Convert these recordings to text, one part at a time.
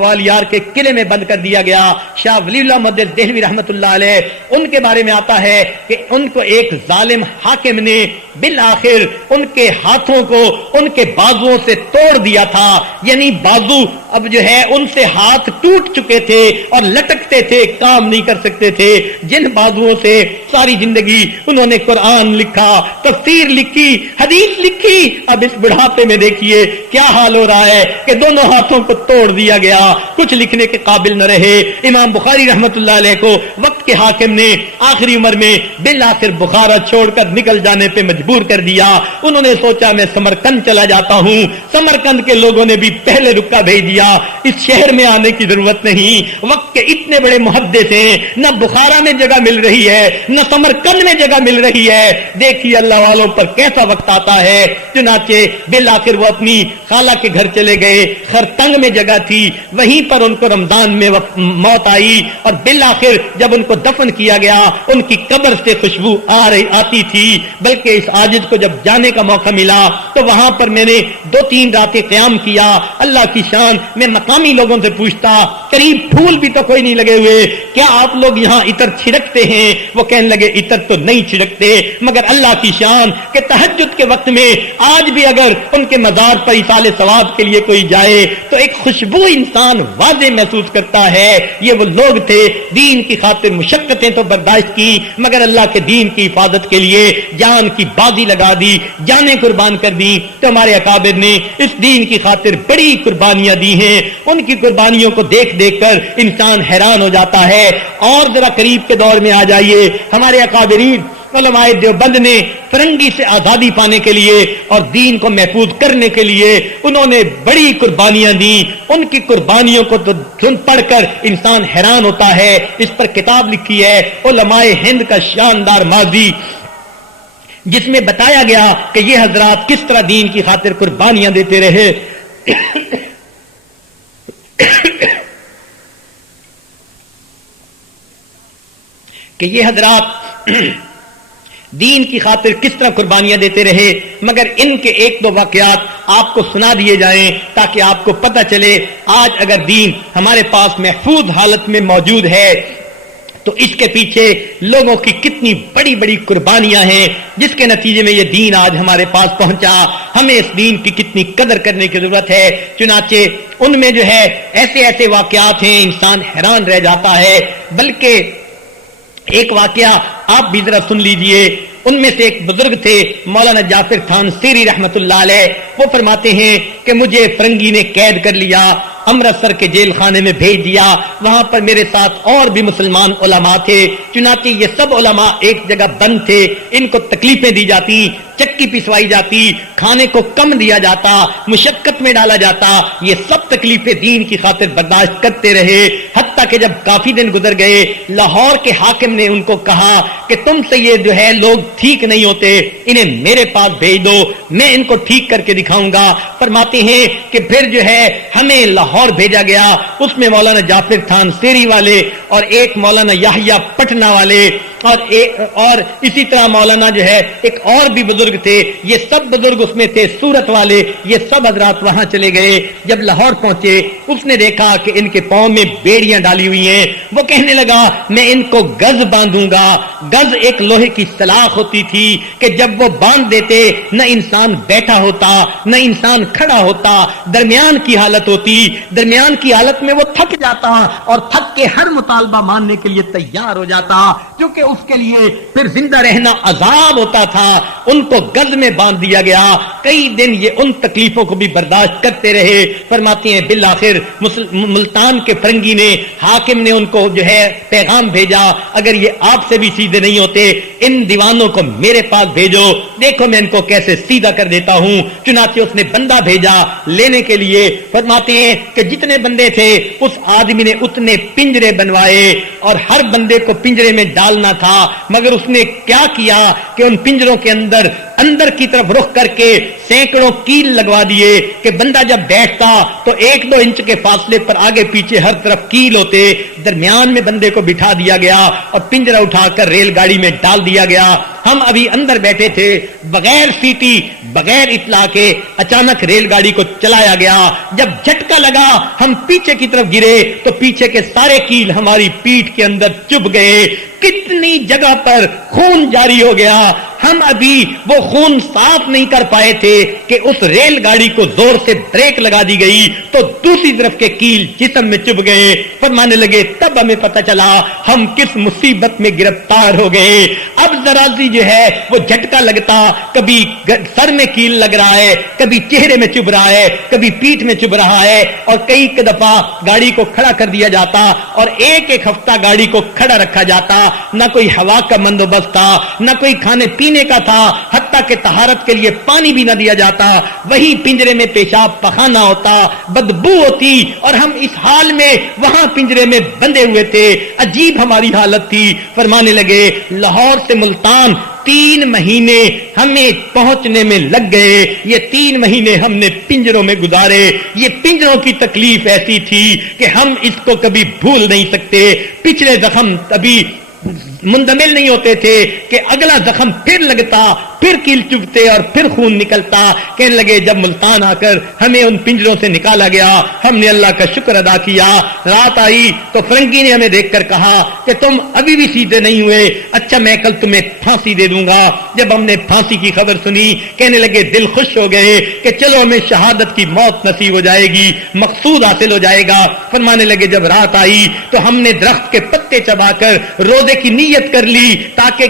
والیار کے قلعے میں بند کر دیا گیا. شاہ ولی اللہ محدث دہلوی رحمت اللہ علیہ ان کے بارے میں آتا ہے کہ ان کو ایک ظالم حاکم نے بالآخر ان کے ہاتھوں کو ان کے بازوؤں سے توڑ دیا تھا. یعنی بازو اب جو ہے ان سے ہاتھ ٹوٹ چکے تھے اور لٹکتے تھے, کام نہیں کر سکتے تھے. جن بازوؤں سے ساری زندگی انہوں نے قرآن لکھا, تفسیر لکھی, حدیث لکھی, اب اس بڑھاپے میں دیکھیے کیا حال ہو رہا ہے کہ دونوں ہاتھوں کو توڑ دیا گیا, کچھ لکھنے کے قابل نہ رہے. امام بخاری رحمت اللہ علیہ کو وقت کے حاکم نے آخری عمر میں بالآخر بخارا چھوڑ کر نکل جانے پہ مجبور کر دیا. انہوں نے سوچا میں سمرقند چلا جاتا ہوں. سمرقند کے لوگوں نے بھی پہلے رکا بھیج دیا, اس شہر میں آنے کی ضرورت نہیں. وقت کے اتنے بڑے محدث ہیں, نہ بخارا میں جگہ مل رہی ہے نہ سمرقند میں جگہ مل رہی ہے. دیکھیے اللہ والوں پر کیسا وقت آتا ہے. چنانچہ بالآخر وہ اپنی خالہ کے گھر چلے گئے. خرتنگ میں جگہ تھی, وہیں پر ان کو رمضان میں موت آئی اور بالآخر جب ان کو دفن کیا گیا ان کی قبر سے خوشبو آتی تھی. بلکہ اس عاجز کو جب جانے کا موقع ملا تو وہاں پر میں نے 2-3 راتیں قیام کیا. اللہ کی شان, میں مقامی لوگوں سے پوچھتا, قریب پھول بھی تو کوئی نہیں لگے ہوئے, کیا آپ لوگ یہاں عطر چھڑکتے ہیں؟ وہ کہنے لگے عطر تو نہیں چھڑکتے, مگر اللہ کی شان کہ تہجد کے وقت میں آج بھی اگر ان کے مزار پر ایصال ثواب کے لیے کوئی جائے تو ایک خوشبو انسان واضح محسوس کرتا ہے. یہ وہ لوگ تھے دین کی خاطر مشقتیں تو برداشت کی, مگر اللہ کے دین کی حفاظت کے لیے جان کی بازی لگا دی, جانیں قربان کر دی. تو ہمارے اکابر نے اس دین کی خاطر بڑی قربانیاں دی ہیں. ان کی قربانیوں کو دیکھ دیکھ کر انسان حیران ہو جاتا ہے. اور ذرا قریب کے دور میں آ جائیے, ہمارے اکابرین علماء دیوبند نے فرنگی سے آزادی پانے کے لیے اور دین کو محفوظ کرنے کے لیے انہوں نے بڑی قربانیاں دی. ان کی قربانیوں کو تو پڑھ کر انسان حیران ہوتا ہے. اس پر کتاب لکھی ہے علماء ہند کا شاندار ماضی, جس میں بتایا گیا کہ یہ حضرات کس طرح دین کی خاطر قربانیاں دیتے رہے. کہ یہ حضرات دین کی خاطر کس طرح قربانیاں دیتے رہے. مگر ان کے 1-2 واقعات آپ کو سنا دیے جائیں تاکہ آپ کو پتہ چلے آج اگر دین ہمارے پاس محفوظ حالت میں موجود ہے تو اس کے پیچھے لوگوں کی کتنی بڑی بڑی قربانیاں ہیں, جس کے نتیجے میں یہ دین آج ہمارے پاس پہنچا. ہمیں اس دین کی کتنی قدر کرنے کی ضرورت ہے. چنانچہ ان میں جو ہے ایسے ایسے واقعات ہیں انسان حیران رہ جاتا ہے. بلکہ ایک واقعہ آپ بھی ذرا سن لیجئے. ان میں سے ایک بزرگ تھے مولانا جعفر تھانسیری رحمت اللہ علیہ. وہ فرماتے ہیں کہ مجھے فرنگی نے قید کر لیا, امرتسر کے جیل خانے میں بھیج دیا. وہاں پر میرے ساتھ اور بھی مسلمان علماء تھے. چنانچہ یہ سب علماء ایک جگہ بند تھے. ان کو تکلیفیں دی جاتی, چکی پسوائی جاتی, کھانے کو کم دیا جاتا, مشقت میں ڈالا جاتا. یہ سب تکلیفیں دین کی خاطر برداشت کرتے رہے. حتیٰ کہ جب کافی دن گزر گئے, لاہور کے حاکم نے ان کو کہا کہ تم سے یہ جو ہے لوگ ٹھیک نہیں ہوتے, انہیں میرے پاس بھیج دو, میں ان کو ٹھیک کر کے دکھاؤں گا. فرماتے ہیں کہ پھر جو ہے ہمیں لاہور بھیجا گیا. اس میں مولانا جعفر تھانسیری والے اور ایک مولانا یحییٰ پٹنہ والے اور اسی طرح مولانا جو ہے ایک اور بھی بزرگ تھے. یہ سب بزرگ اس میں تھے, سورت والے. یہ سب حضرات وہاں چلے گئے. جب لاہور پہنچے اس نے دیکھا کہ ان کے پاؤں میں بیڑیاں ڈالی ہوئی ہیں. وہ کہنے لگا میں ان کو گز باندھوں گا. گز ایک لوہے کی سلاخ ہوتی تھی کہ جب وہ باندھ دیتے نہ انسان بیٹھا ہوتا نہ انسان کھڑا ہوتا, درمیان کی حالت ہوتی. درمیان کی حالت میں وہ تھک جاتا اور تھک کے ہر مطالبہ ماننے کے لیے تیار ہو جاتا, کیونکہ اس کے لیے پھر زندہ رہنا عذاب ہوتا تھا. ان کو گز میں باندھ دیا گیا. کئی دن یہ ان تکلیفوں کو بھی برداشت کرتے رہے. فرماتے ہیں بالآخر ملتان کے فرنگی نے, حاکم نے ان کو جو ہے پیغام بھیجا, اگر یہ آپ سے بھی سیدھے نہیں ہوتے ان دیوانوں کو میرے پاس بھیجو, دیکھو میں ان کو کیسے سیدھا کر دیتا ہوں. چنانچہ اس نے بندہ بھیجا لینے کے لیے. فرماتے ہیں کہ جتنے بندے تھے اس آدمی نے اتنے پنجرے بنوائے اور ہر بندے کو پنجرے میں ڈالنا تھا. مگر اس نے کیا کیا کہ ان پنجروں کے اندر اندر کی طرف رخ کر کے سینکڑوں کیل لگوا دیے کہ بندہ جب بیٹھتا تو 1-2 انچ کے فاصلے پر آگے پیچھے ہر طرف کیل ہوتے، درمیان میں بندے کو بٹھا دیا گیا اور پنجرا اٹھا کر ریل گاڑی میں ڈال دیا گیا۔ ہم ابھی اندر بیٹھے تھے، بغیر سیٹی بغیر اطلاع کے اچانک ریل گاڑی کو چلایا گیا۔ جب جھٹکا لگا ہم پیچھے کی طرف گرے تو پیچھے کے سارے کیل ہماری پیٹھ کے اندر چبھ گئے، کتنی جگہ پر خون جاری ہو گیا۔ ہم ابھی وہ خون صاف نہیں کر پائے تھے کہ اس ریل گاڑی کو زور سے بریک لگا دی گئی تو دوسری طرف کے کیل جسم میں چبھ گئے۔ فرمانے لگے تب ہمیں پتہ چلا ہم کس مصیبت میں گرفتار ہو گئے۔ اب ذرا سی جو ہے وہ جھٹکا لگتا، کبھی سر میں کیل لگ رہا ہے، کبھی چہرے میں چبھ رہا ہے، کبھی پیٹھ میں چبھ رہا ہے، اور کئی دفعہ گاڑی کو کھڑا کر دیا جاتا اور ایک ہفتہ گاڑی کو کھڑا رکھا جاتا۔ نہ کوئی ہوا کا بندوبست تھا، نہ کوئی کھانے پینے کا تھا، حتیٰ کہ طہارت کے لیے پانی بھی نہ دیا جاتا، وہی پنجرے میں پیشاب پخانا ہوتا، بدبو ہوتی، اور ہم اس حال میں وہاں پنجرے میں بندے ہوئے تھے۔ عجیب ہماری حالت تھی۔ فرمانے لگے لاہور سے ملتان 3 مہینے ہمیں پہنچنے میں لگ گئے۔ یہ 3 مہینے ہم نے پنجروں میں گزارے۔ یہ پنجروں کی تکلیف ایسی تھی کہ ہم اس کو کبھی بھول نہیں سکتے۔ پچھلے زخم ابھی مندمل نہیں ہوتے تھے کہ اگلا زخم پھر لگتا، پھر کیل چبھتے اور پھر خون نکلتا۔ کہنے لگے جب ملتان آ کر ہمیں ان پنجروں سے نکالا گیا، ہم نے اللہ کا شکر ادا کیا۔ رات آئی تو فرنگی نے ہمیں دیکھ کر کہا کہ تم ابھی بھی سیدھے نہیں ہوئے، اچھا میں کل تمہیں پھانسی دے دوں گا۔ جب ہم نے پھانسی کی خبر سنی، کہنے لگے دل خوش ہو گئے کہ چلو ہمیں شہادت کی موت نصیب ہو جائے گی، مقصود حاصل ہو جائے گا۔ فرمانے لگے جب رات آئی تو ہم نے درخت کے پتے چبا کر روزے کی نیت کر لی تاکہ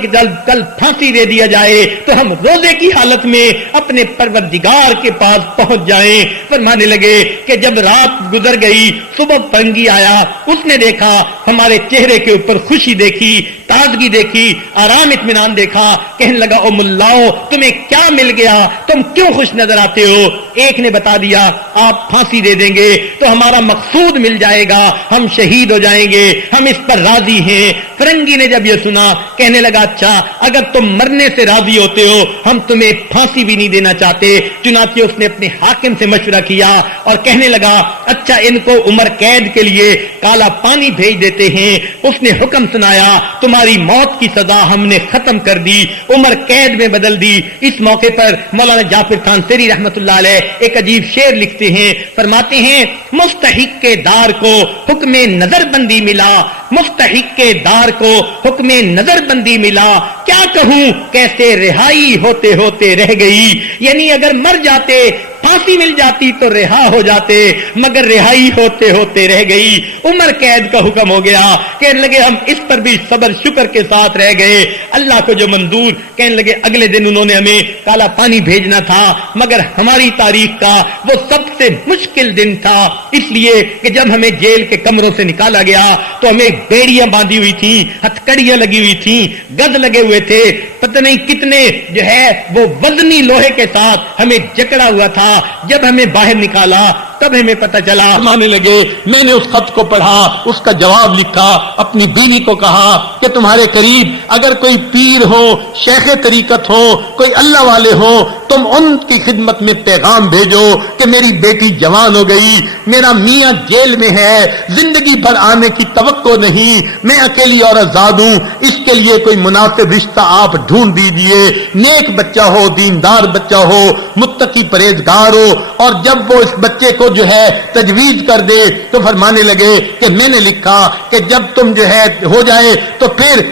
کل پھانسی دے دیا جائے تو ہم روزے کی حالت میں اپنے پروردگار کے پاس پہنچ جائیں۔ فرمانے لگے کہ جب رات گزر گئی، صبح فرنگی آیا، اس نے دیکھا ہمارے چہرے کے اوپر خوشی دیکھی، تازگی دیکھی، آرام اطمینان دیکھا۔ کہنے لگا او ملاؤ تمہیں کیا مل گیا، تم کیوں خوش نظر آتے ہو؟ ایک نے بتا دیا آپ پھانسی دے دیں گے تو ہمارا مقصود مل جائے گا، ہم شہید ہو جائیں گے، ہم اس پر راضی ہیں۔ فرنگی نے جب یہ سنا کہنے لگا اچھا اگر تم مرنے سے راضی ہوتے ہو ہم تمہیں پھانسی بھی نہیں دینا چاہتے۔ چنانچہ اس نے اپنے حاکم سے مشورہ کیا اور کہنے لگا اچھا ان کو عمر قید کے لیے کالا پانی بھیج دیتے ہیں۔ اس نے حکم سنایا تمہاری موت کی سزا ہم نے ختم کر دی، عمر قید میں بدل دی۔ اس موقع پر مولانا جعفر تھانسری رحمت اللہ علیہ ایک عجیب شعر لکھتے ہیں، فرماتے ہیں مستحق کے دار کو حکم نظر بندی ملا، مستحق کے دار کو حکم نظر بندی ملا، کیا کہوں کیسے رہائی ہوتے ہوتے رہ گئی۔ یعنی اگر مر جاتے پھانسی مل جاتی تو رہا ہو جاتے، مگر رہائی ہوتے ہوتے رہ گئی، عمر قید کا حکم ہو گیا۔ کہنے لگے ہم اس پر بھی صبر شکر کے ساتھ رہ گئے، اللہ کو جو منظور۔ کہنے لگے اگلے دن انہوں نے ہمیں کالا پانی بھیجنا تھا، مگر ہماری تاریخ کا وہ سب سے مشکل دن تھا، اس لیے کہ جب ہمیں جیل کے کمروں سے نکالا گیا تو ہمیں بیڑیاں باندھی ہوئی تھیں، ہتھکڑیاں لگی ہوئی تھیں، گز لگے ہوئے تھے، پتہ نہیں کتنے جو ہے وہ وزنی لوہے کے ساتھ ہمیں جکڑا ہوا تھا۔ جب ہمیں باہر نکالا تب ہمیں پتہ چلا۔ مانے لگے میں نے اس خط کو پڑھا، اس کا جواب لکھا، اپنی بیوی کو کہا کہ تمہارے قریب اگر کوئی پیر ہو، شیخ طریقت ہو، کوئی اللہ والے ہو، تم ان کی خدمت میں پیغام بھیجو کہ میری بیٹی جوان ہو گئی، میرا میاں جیل میں ہے، زندگی بھر آنے کی توقع نہیں، میں اکیلی اور آزاد ہوں، اس کے لیے کوئی مناسب رشتہ آپ ڈھونڈ دیجئے، نیک بچہ ہو، دیندار بچہ ہو، متقی پرہیزگار ہو۔ اور جب وہ اس بچے کو جو ہے تجویز کر دے تو فرمانے لگے کہ میں نے لکھا کہ جب تم جو ہے ہو جائے تو پھر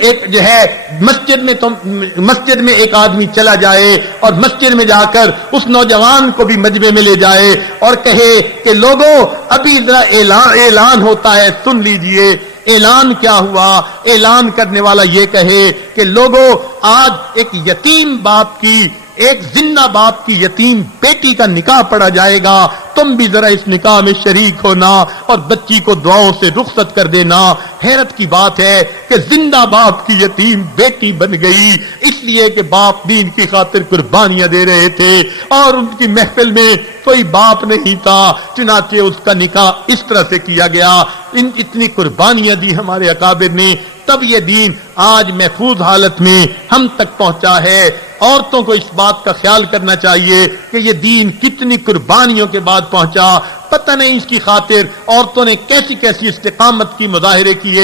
ایک جو ہے مسجد میں ایک آدمی چلا جائے اور مسجد میں جا کر اس نوجوان کو بھی مجمع میں لے جائے اور کہے کہ لوگوں ابھی ذرا اعلان ہوتا ہے، سن لیجئے۔ اعلان کیا ہوا؟ اعلان کرنے والا یہ کہے کہ لوگوں آج ایک یتیم باپ کی، ایک زندہ باپ کی یتیم بیٹی کا نکاح پڑا جائے گا، تم بھی ذرا اس نکاح میں شریک ہونا اور بچی کو دعاؤں سے رخصت کر دینا۔ حیرت کی بات ہے کہ زندہ باپ کی یتیم بیٹی بن گئی، اس لیے کہ باپ دین کی خاطر قربانیاں دے رہے تھے اور ان کی محفل میں کوئی باپ نہیں تھا، چنانچہ اس کا نکاح اس طرح سے کیا گیا۔ اتنی قربانیاں دی ہمارے اکابر نے، تب یہ دین آج محفوظ حالت میں ہم تک پہنچا ہے. عورتوں کو اس بات کا خیال کرنا چاہیے کہ یہ دین کتنی قربانیوں کے بعد پہنچا. پتہ نہیں اس کی خاطر عورتوں نے کیسی کیسی استقامت کی مظاہرے کیے.